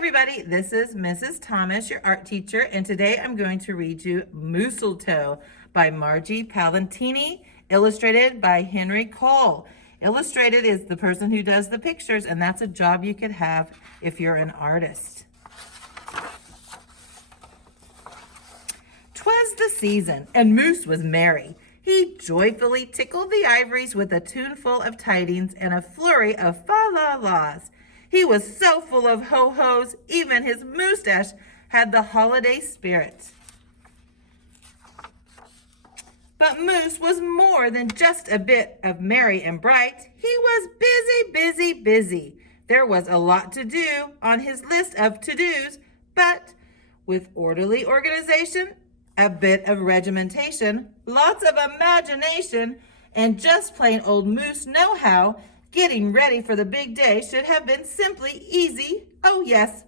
everybody, this is Mrs. Thomas, your art teacher, and today I'm going to read you Mooseltoe by Margie Palantini, illustrated by Henry Cole. Illustrated is the person who does the pictures, and that's a job you could have if you're an artist. 'Twas the season, and Moose was merry. He joyfully tickled the ivories with a tuneful of tidings and a flurry of fa-la-las. He was so full of ho-hos, even his mustache had the holiday spirit. But Moose was more than just a bit of merry and bright. He was busy, busy, busy. There was a lot to do on his list of to-dos, but with orderly organization, a bit of regimentation, lots of imagination, and just plain old Moose know-how, getting ready for the big day should have been simply easy. Oh yes,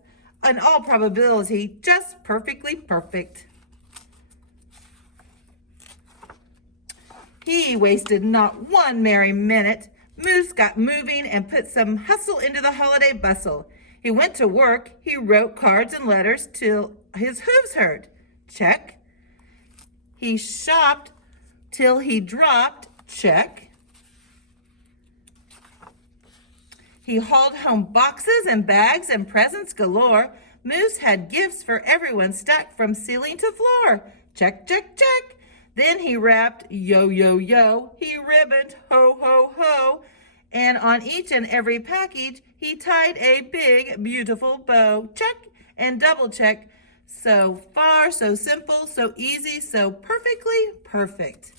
in all probability, just perfectly perfect. He wasted not one merry minute. Moose got moving and put some hustle into the holiday bustle. He went to work. He wrote cards and letters till his hooves hurt. Check. He shopped till he dropped. Check. He hauled home boxes and bags and presents galore. Moose had gifts for everyone stacked from ceiling to floor. Check, check, check. Then he wrapped yo, yo, yo. He ribboned ho, ho, ho. And on each and every package, he tied a big, beautiful bow. Check and double check. So far, so simple, so easy, so perfectly perfect.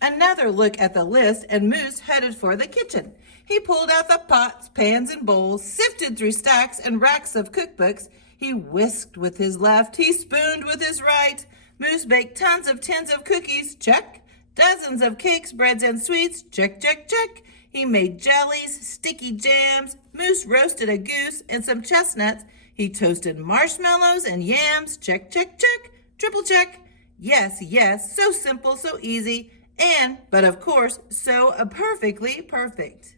Another look at the list, and Moose headed for the kitchen. He pulled out the pots, pans, and bowls, sifted through stacks and racks of cookbooks. He whisked with his left, he spooned with his right. Moose baked tons of tins of cookies, check. Dozens of cakes, breads, and sweets, check, check, check. He made jellies, sticky jams. Moose roasted a goose and some chestnuts. He toasted marshmallows and yams, check, check, check. Triple check. Yes, yes, so simple, so easy, but of course, so perfectly perfect.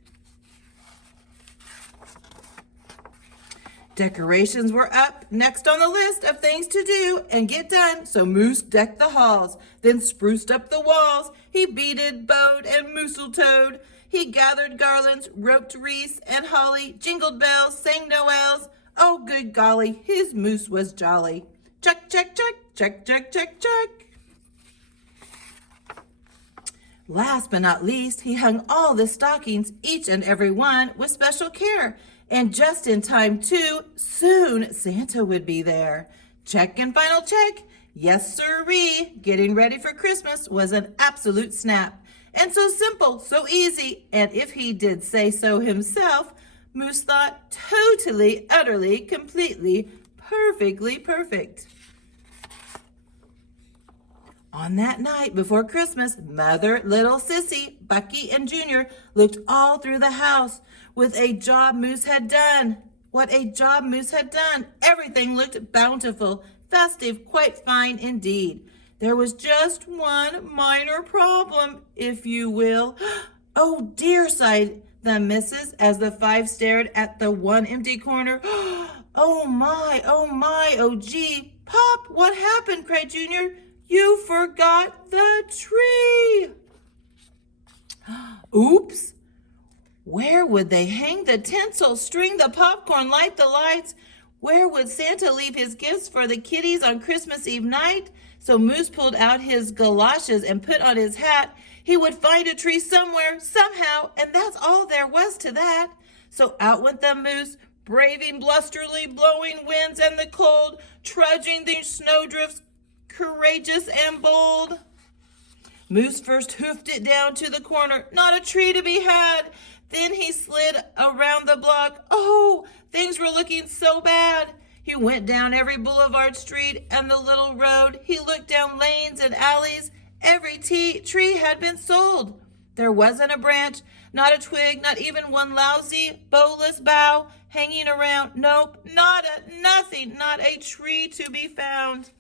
Decorations were up next on the list of things to do and get done, so Moose decked the halls, then spruced up the walls. He beaded, bowed, and mooseltoed. He gathered garlands, roped wreaths and holly, jingled bells, sang noels. Oh, good golly, his Moose was jolly. Check, check, check, check, check, check, check. Last but not least, he hung all the stockings, each and every one, with special care. And just in time, too, soon Santa would be there. Check and final check. Yes, sirree. Getting ready for Christmas was an absolute snap. And so simple, so easy. And if he did say so himself, Moose thought totally, utterly, completely, perfectly perfect. On that night before Christmas, Mother, Little Sissy, Bucky, and Junior looked all through the house with a job Moose had done. What a job Moose had done. Everything looked bountiful, festive, quite fine indeed. There was just one minor problem, if you will. Oh dear, sighed the missus as the five stared at the one empty corner. Oh my, oh gee. Pop, what happened? Cried Junior. You forgot the tree. Oops. Where would they hang the tinsel, string the popcorn, light the lights? Where would Santa leave his gifts for the kiddies on Christmas Eve night? So Moose pulled out his galoshes and put on his hat. He would find a tree somewhere, somehow, and that's all there was to that. So out went the Moose, braving blusterly blowing winds and the cold, trudging the snowdrifts, courageous and bold. Moose first hoofed it down to the corner, not a tree to be had. Then he slid around the block. Oh, things were looking so bad. He went down every boulevard street and the little road. He looked down lanes and alleys. Every tree had been sold. There wasn't a branch, not a twig, not even one lousy, bowless bough hanging around. Nope, nothing, not a tree to be found.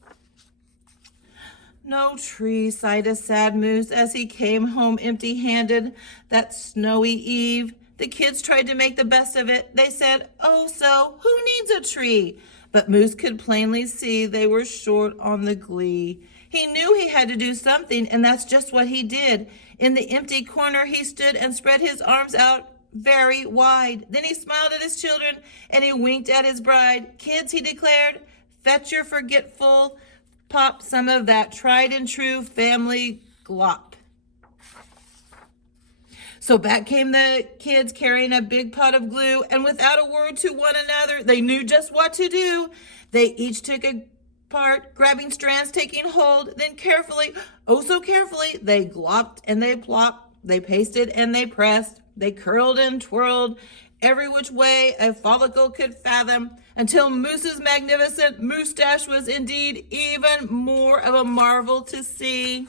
No tree, sighed a sad Moose as he came home empty-handed that snowy eve. The kids tried to make the best of it. They said, "Oh, so who needs a tree?" But Moose could plainly see they were short on the glee. He knew he had to do something, and that's just what he did. In the empty corner, he stood and spread his arms out very wide. Then he smiled at his children, and he winked at his bride. "Kids," he declared, "fetch your forgetful pop some of that tried and true family glop." So back came the kids carrying a big pot of glue, and without a word to one another, they knew just what to do. They each took a part, grabbing strands, taking hold, then carefully, oh so carefully, they glopped and they plopped, they pasted and they pressed, they curled and twirled, every which way a follicle could fathom, until Moose's magnificent moustache was indeed even more of a marvel to see.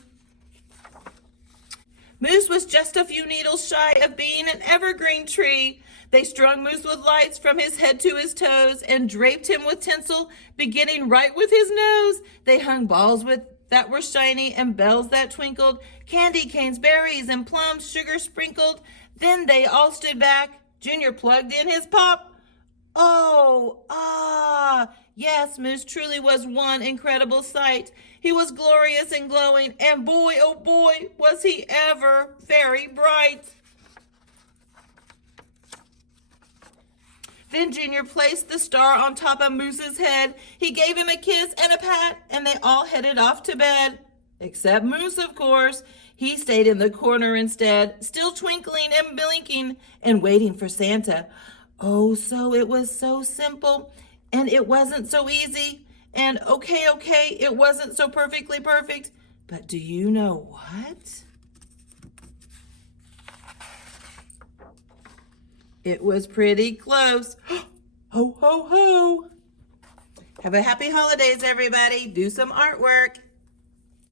Moose was just a few needles shy of being an evergreen tree. They strung Moose with lights from his head to his toes and draped him with tinsel, beginning right with his nose. They hung balls that were shiny and bells that twinkled, candy canes, berries, and plums, sugar sprinkled. Then they all stood back. Junior plugged in his pop. Oh, yes, Moose truly was one incredible sight. He was glorious and glowing, and boy, oh boy, was he ever very bright. Then Junior placed the star on top of Moose's head. He gave him a kiss and a pat, and they all headed off to bed. Except Moose, of course. He stayed in the corner instead, still twinkling and blinking and waiting for Santa. Oh, so it was so simple, and it wasn't so easy, and okay, it wasn't so perfectly perfect. But do you know what? It was pretty close. Ho, ho, ho. Have a happy holidays, everybody. Do some artwork.